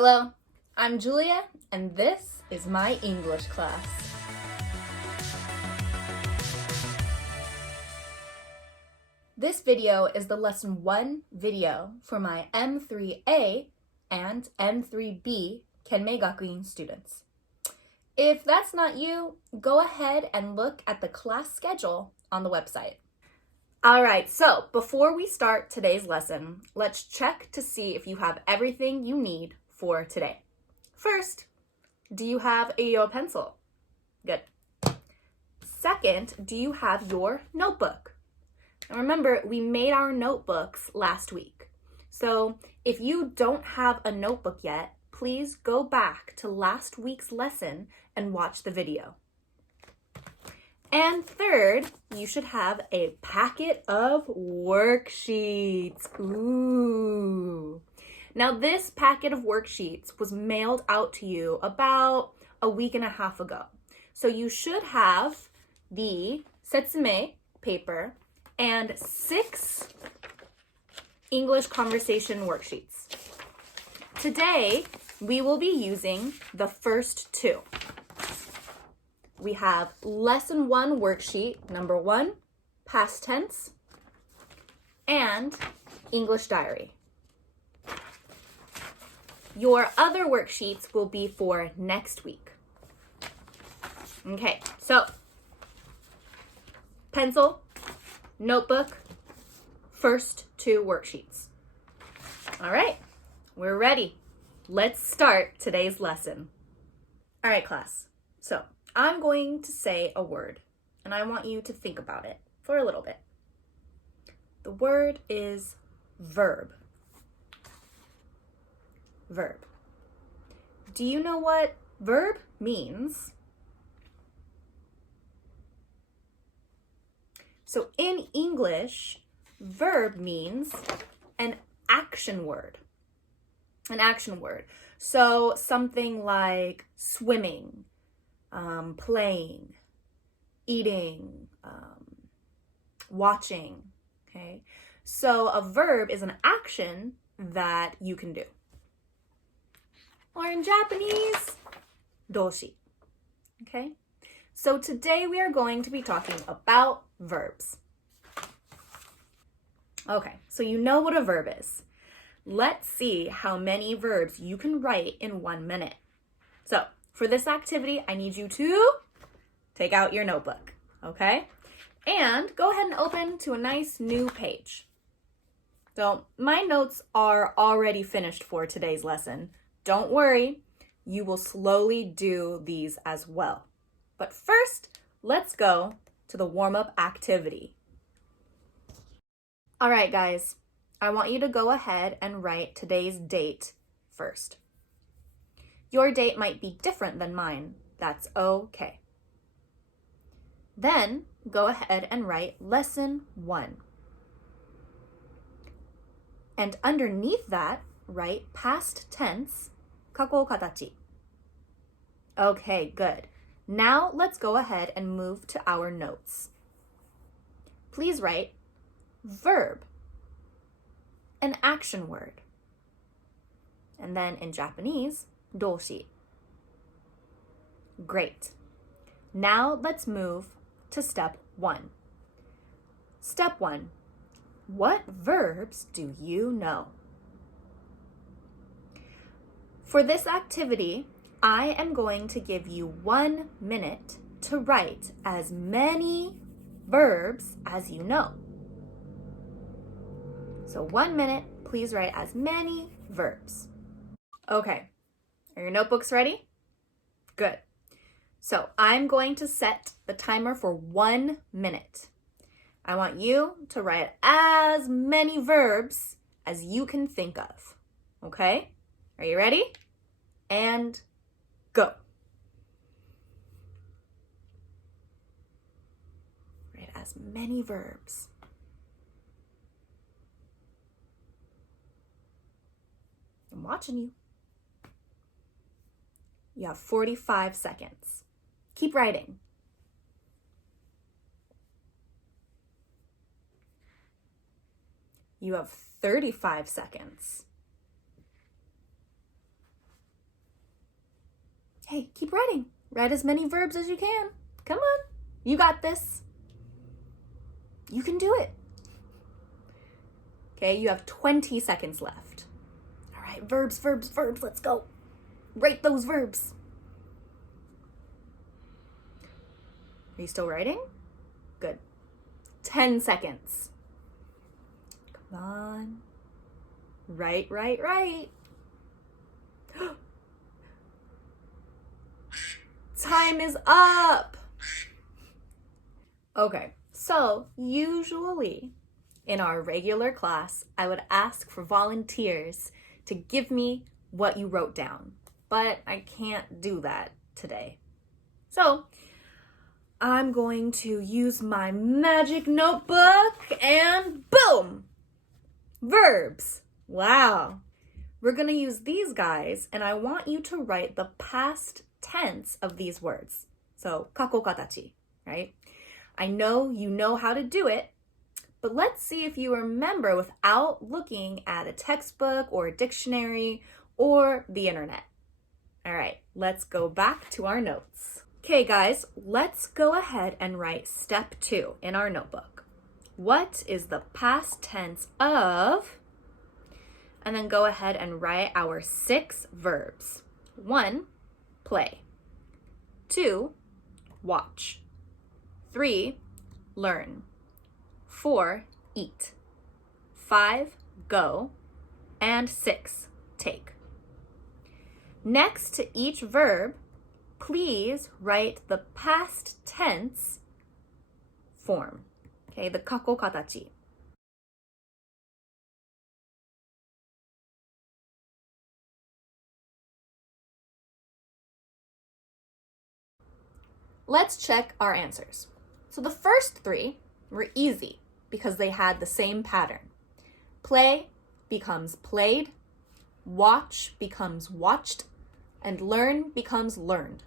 Hello, I'm Julia, and this is my English class. This video is the Lesson 1 video for my M3A and M3B Kenmei Gakuin students. If that's not you, go ahead and look at the class schedule on the website. Alright, so before we start today's lesson, let's check to see if you have everything you need for today. First, do you have your pencil? Good. Second, do you have your notebook? And remember, we made our notebooks last week. So if you don't have a notebook yet, please go back to last week's lesson and watch the video. And third, you should have a packet of worksheets. Ooh. Now this packet of worksheets was mailed out to you about a week and a half ago. So you should have the setsume paper and 6 English conversation worksheets. Today, we will be using the first 2. We have Lesson 1 worksheet number 1, past tense, and English diary. Your other worksheets will be for next week. Okay, so pencil, notebook, first 2 worksheets. All right, we're ready. Let's start today's lesson. All right, class. So I'm going to say a word, and I want you to think about it for a little bit. The word is verb. Verb. Do you know what verb means? So in English, verb means an action word. An action word. So something like swimming, playing, eating, watching, okay? So a verb is an action that you can do. Or in Japanese, doshi, okay? So today we are going to be talking about verbs. Okay, so you know what a verb is. Let's see how many verbs you can write in 1 minute. So for this activity, I need you to take out your notebook, okay? And go ahead and open to a nice new page. So my notes are already finished for today's lesson. Don't worry, you will slowly do these as well. But first, let's go to the warm-up activity. All right, guys, I want you to go ahead and write today's date first. Your date might be different than mine. That's okay. Then go ahead and write lesson 1. And underneath that, write past tense, kako katachi. Okay, good. Now let's go ahead and move to our notes. Please write verb, an action word. And then in Japanese, doshi. Great. Now let's move to step 1. Step 1. What verbs do you know? For this activity, I am going to give you 1 minute to write as many verbs as you know. So 1 minute, please write as many verbs. Okay, are your notebooks ready? Good. So I'm going to set the timer for 1 minute. I want you to write as many verbs as you can think of. Okay? Are you ready? And go. Write as many verbs. I'm watching you. You have 45 seconds. Keep writing. You have 35 seconds. Hey, keep writing. Write as many verbs as you can. Come on. You got this. You can do it. Okay, you have 20 seconds left. All right, verbs, verbs, verbs. Let's go. Write those verbs. Are you still writing? Good. 10 seconds. Come on. Write, write, write. Time is up. Okay, so usually in our regular class, I would ask for volunteers to give me what you wrote down, but I can't do that today. So I'm going to use my magic notebook and boom, verbs. Wow. We're going to use these guys, and I want you to write the past tense of these words. So, kako katachi, right? I know you know how to do it, but let's see if you remember without looking at a textbook or a dictionary or the internet. All right, let's go back to our notes. Okay, guys, let's go ahead and write step 2 in our notebook. What is the past tense of? And then go ahead and write our 6 verbs. 1, play. 2, watch. 3, learn. 4, eat. 5, go. And 6, take. Next to each verb, please write the past tense form. Okay, the kako katachi. Let's check our answers. So the first 3 were easy because they had the same pattern. Play becomes played, watch becomes watched, and learn becomes learned.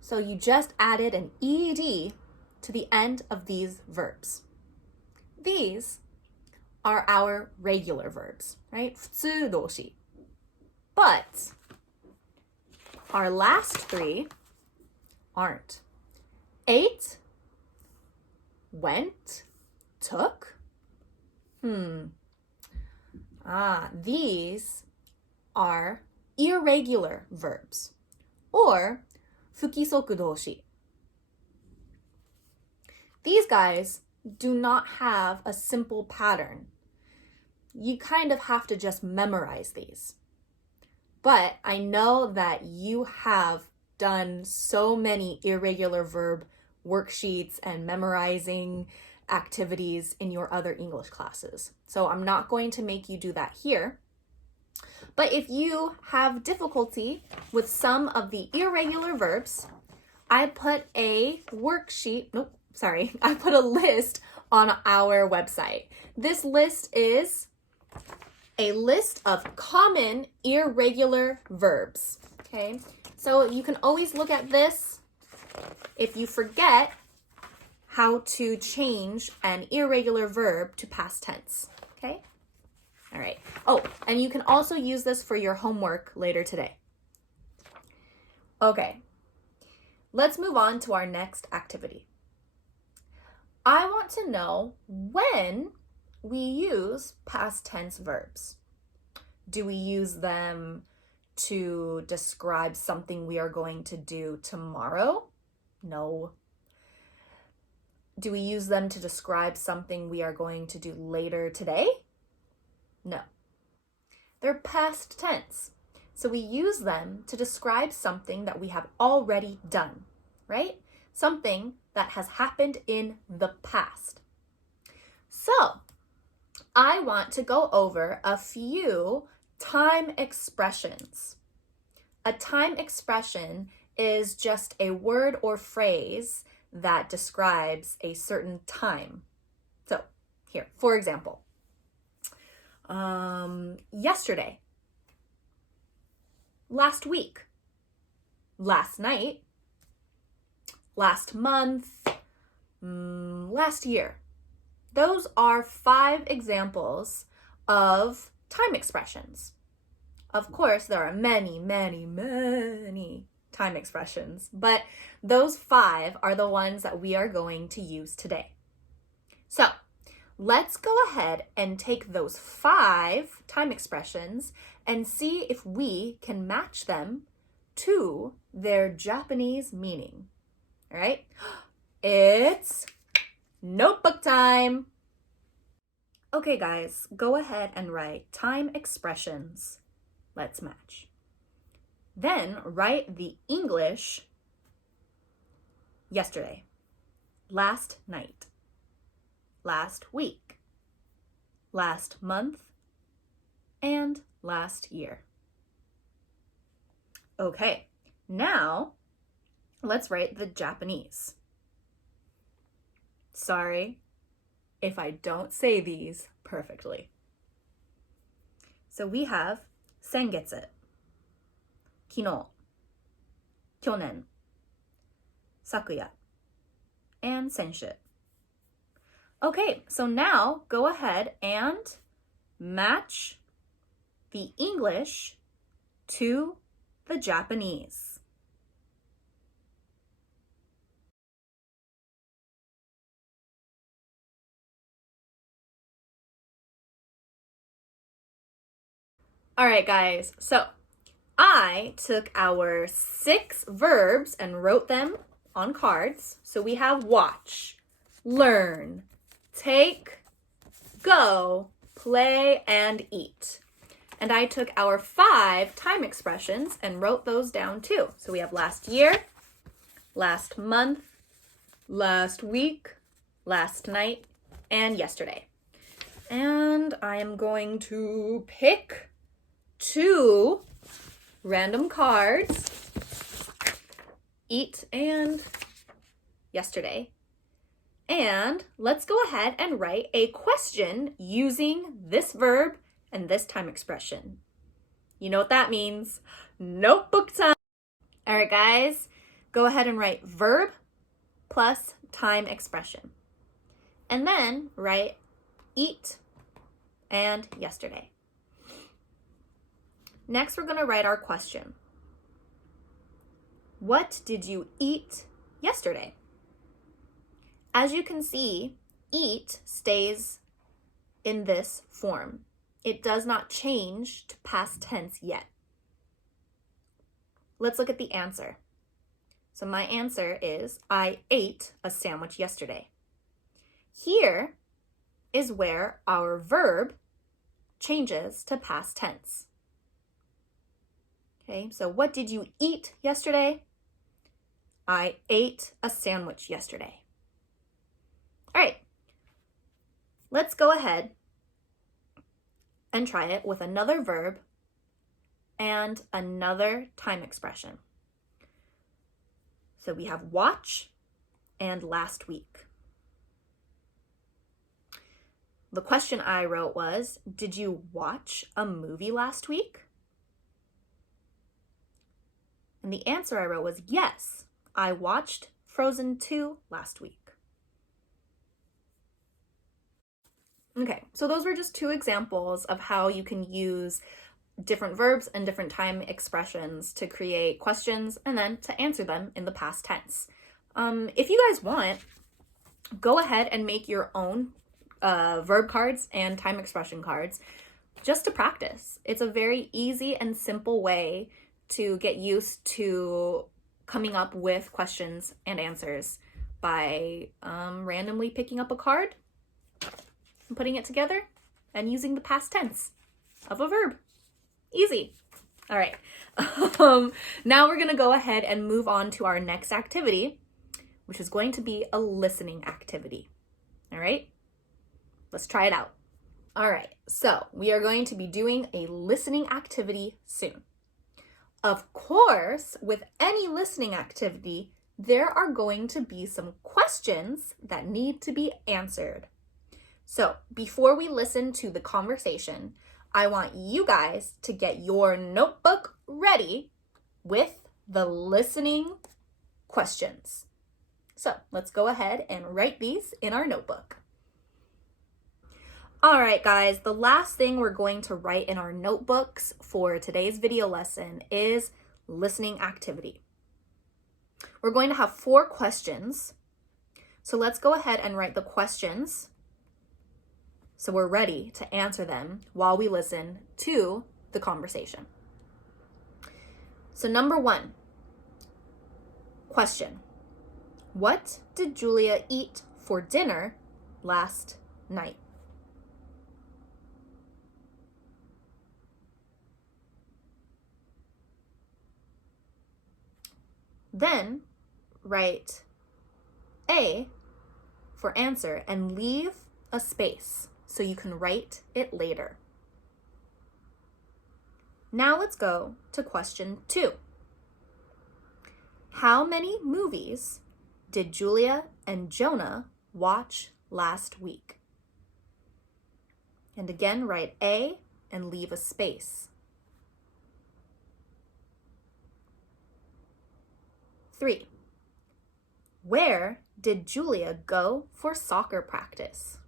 So you just added an ed to the end of these verbs. These are our regular verbs, right? 普通動詞. But our last 3 aren't. Ate, went, took. These are irregular verbs, or 不規則動詞. These guys do not have a simple pattern. You kind of have to just memorize these. But I know that you have done so many irregular verb worksheets and memorizing activities in your other English classes. So I'm not going to make you do that here. But if you have difficulty with some of the irregular verbs, I put a I put a list on our website. This list is a list of common irregular verbs, okay? So you can always look at this if you forget how to change an irregular verb to past tense, okay? All right. Oh, and you can also use this for your homework later today. Okay, let's move on to our next activity. I want to know when we use past tense verbs. Do we use them to describe something we are going to do tomorrow? No. Do we use them to describe something we are going to do later today? No. They're past tense. So we use them to describe something that we have already done, right? Something that has happened in the past. So I want to go over a few time expressions. A time expression is just a word or phrase that describes a certain time. So here, for example, yesterday, last week, last night, last month, last year. Those are 5 examples of time expressions. Of course, there are many, many, many time expressions, but those 5 are the ones that we are going to use today. So let's go ahead and take those 5 time expressions and see if we can match them to their Japanese meaning. All right, it's notebook time. Okay, guys, go ahead and write time expressions. Let's match. Then write the English yesterday, last night, last week, last month, and last year. Okay, now let's write the Japanese. Sorry if I don't say these perfectly. So we have 先月、昨日、去年、昨夜, and 先週. Okay, so now go ahead and match the English to the Japanese. All right, guys, so I took our 6 verbs and wrote them on cards. So we have watch, learn, take, go, play, and eat. And I took our 5 time expressions and wrote those down too. So we have last year, last month, last week, last night, and yesterday. And I am going to pick 2 random cards, eat and yesterday. And let's go ahead and write a question using this verb and this time expression. You know what that means? Notebook time. All right, guys, go ahead and write verb plus time expression. And then write eat and yesterday. Next, we're going to write our question. What did you eat yesterday? As you can see, eat stays in this form. It does not change to past tense yet. Let's look at the answer. So my answer is, I ate a sandwich yesterday. Here is where our verb changes to past tense. Okay, so what did you eat yesterday? I ate a sandwich yesterday. All right, let's go ahead and try it with another verb and another time expression. So we have watch and last week. The question I wrote was, did you watch a movie last week? And the answer I wrote was, yes, I watched Frozen 2 last week. Okay, so those were just 2 examples of how you can use different verbs and different time expressions to create questions and then to answer them in the past tense. If you guys want, go ahead and make your own verb cards and time expression cards just to practice. It's a very easy and simple way to get used to coming up with questions and answers by randomly picking up a card and putting it together and using the past tense of a verb. Easy. All right. Now we're going to go ahead and move on to our next activity, which is going to be a listening activity. All right. Let's try it out. All right. So we are going to be doing a listening activity soon. Of course, with any listening activity, there are going to be some questions that need to be answered. So before we listen to the conversation, I want you guys to get your notebook ready with the listening questions. So let's go ahead and write these in our notebook. All right, guys, the last thing we're going to write in our notebooks for today's video lesson is listening activity. We're going to have 4 questions. So let's go ahead and write the questions so we're ready to answer them while we listen to the conversation. So number 1, question. What did Julia eat for dinner last night? Then write A for answer and leave a space so you can write it later. Now let's go to question 2. How many movies did Julia and Jonah watch last week? And again, write A and leave a space. 3. Where did Julia go for soccer practice?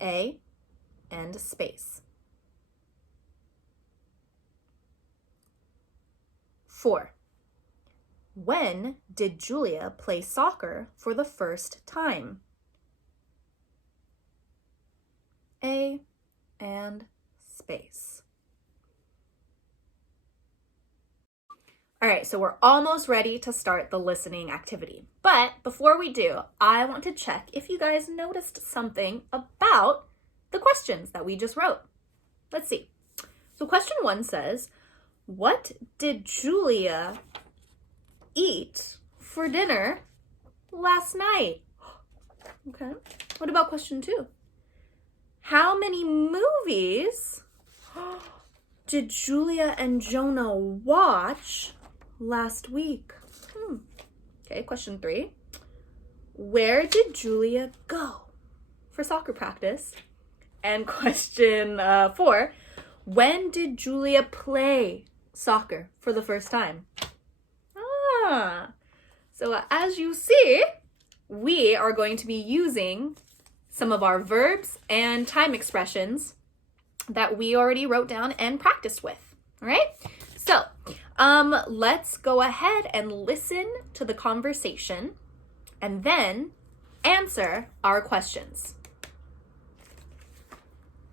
A and a space. 4. When did Julia play soccer for the first time? A and space. All right, so we're almost ready to start the listening activity. But before we do, I want to check if you guys noticed something about the questions that we just wrote. Let's see. So question 1 says, what did Julia eat for dinner last night? Okay. What about question 2? How many movies did Julia and Jonah watch last week? Okay, question 3. Where did Julia go for soccer practice? And question 4. When did Julia play soccer for the first time? So as you see, we are going to be using some of our verbs and time expressions that we already wrote down and practiced with. All right? So let's go ahead and listen to the conversation and then answer our questions.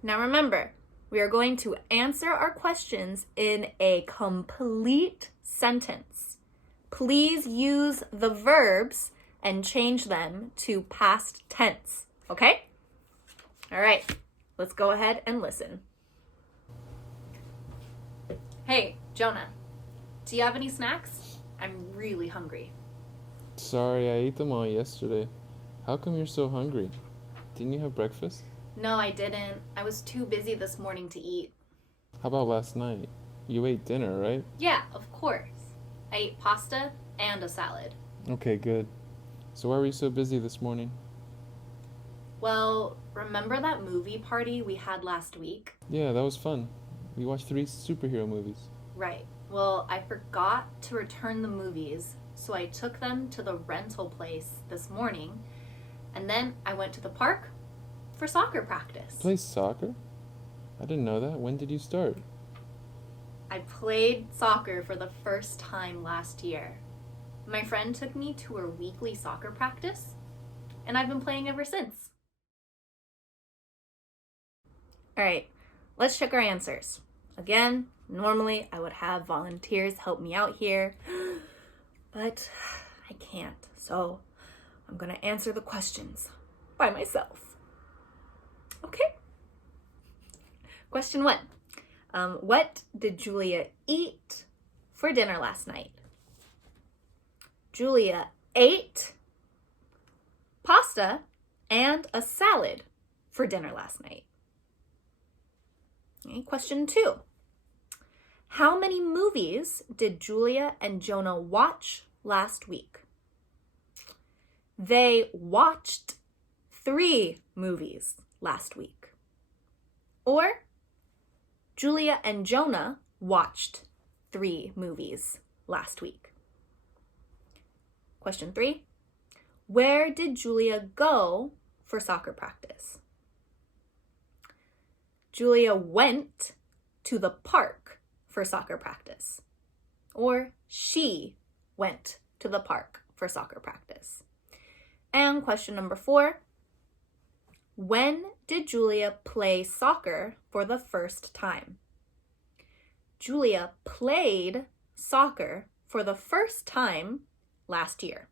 Now remember, we are going to answer our questions in a complete sentence. Please use the verbs and change them to past tense, okay? All right, let's go ahead and listen. Hey, Jonah, do you have any snacks? I'm really hungry. Sorry, I ate them all yesterday. How come you're so hungry? Didn't you have breakfast? No, I didn't. I was too busy this morning to eat. How about last night? You ate dinner, right? Yeah, of course. I ate pasta and a salad. Okay, good. So why were you so busy this morning? Well, remember that movie party we had last week? Yeah, that was fun. We watched 3 superhero movies. Right. Well, I forgot to return the movies, so I took them to the rental place this morning, and then I went to the park for soccer practice. Play soccer? I didn't know that. When did you start? I played soccer for the first time last year. My friend took me to her weekly soccer practice, and I've been playing ever since. All right, let's check our answers. Again, normally I would have volunteers help me out here, but I can't, so I'm gonna answer the questions by myself. Okay. Question 1. What did Julia eat for dinner last night? Julia ate pasta and a salad for dinner last night. Okay, question 2. How many movies did Julia and Jonah watch last week? They watched 3 movies last week. Or Julia and Jonah watched 3 movies last week. Question 3. Where did Julia go for soccer practice? Julia went to the park for soccer practice. Or she went to the park for soccer practice. And question number 4, when did Julia play soccer for the first time? Julia played soccer for the first time last year.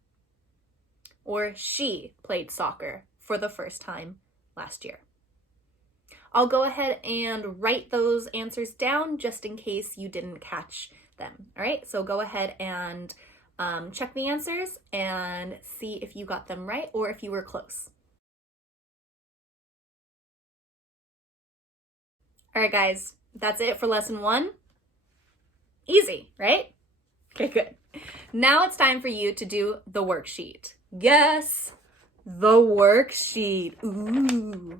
Or she played soccer for the first time last year. I'll go ahead and write those answers down just in case you didn't catch them. All right, so go ahead and check the answers and see if you got them right or if you were close. All right, guys, that's it for lesson 1. Easy, right? Okay, good. Now it's time for you to do the worksheet. Yes, the worksheet. Ooh.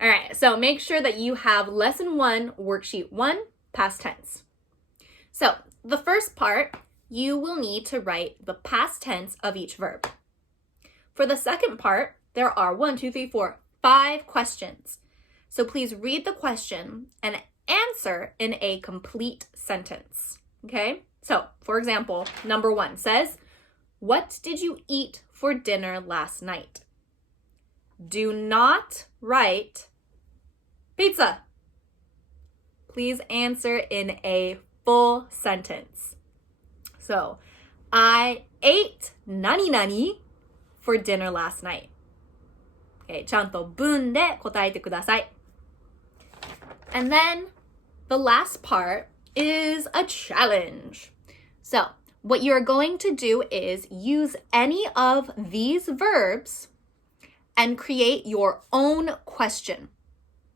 All right, so make sure that you have lesson 1, worksheet 1, past tense. So the first part, you will need to write the past tense of each verb. For the second part, there are 5 questions. So please read the question and answer in a complete sentence, okay? So, for example, number 1 says, what did you eat for dinner last night? Do not write pizza. Please answer in a full sentence. So, I ate nani nani for dinner last night. Okay, ちゃんと文で答えてください. And then the last part is a challenge. So, what you're going to do is use any of these verbs and create your own question.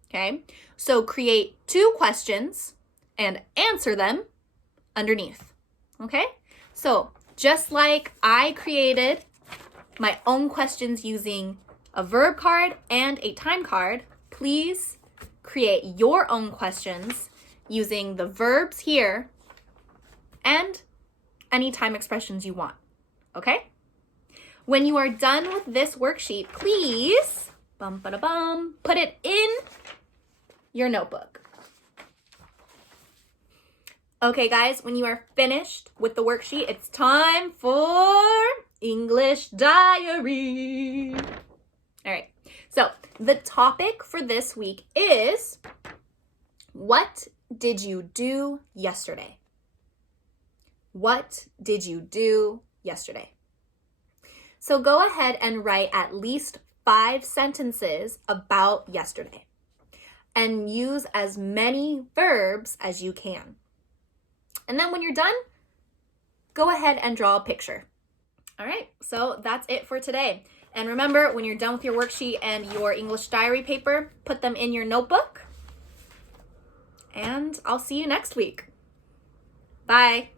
Okay? So, create 2 questions and answer them underneath. Okay? So, just like I created my own questions using a verb card and a time card, please create your own questions using the verbs here and any time expressions you want, okay? When you are done with this worksheet, please put it in your notebook. Okay, guys, when you are finished with the worksheet, it's time for English diary. All right, so the topic for this week is, what did you do yesterday? What did you do yesterday? So go ahead and write at least 5 sentences about yesterday and use as many verbs as you can. And then when you're done, go ahead and draw a picture. All right, so that's it for today. And remember, when you're done with your worksheet and your English diary paper, put them in your notebook. And I'll see you next week. Bye.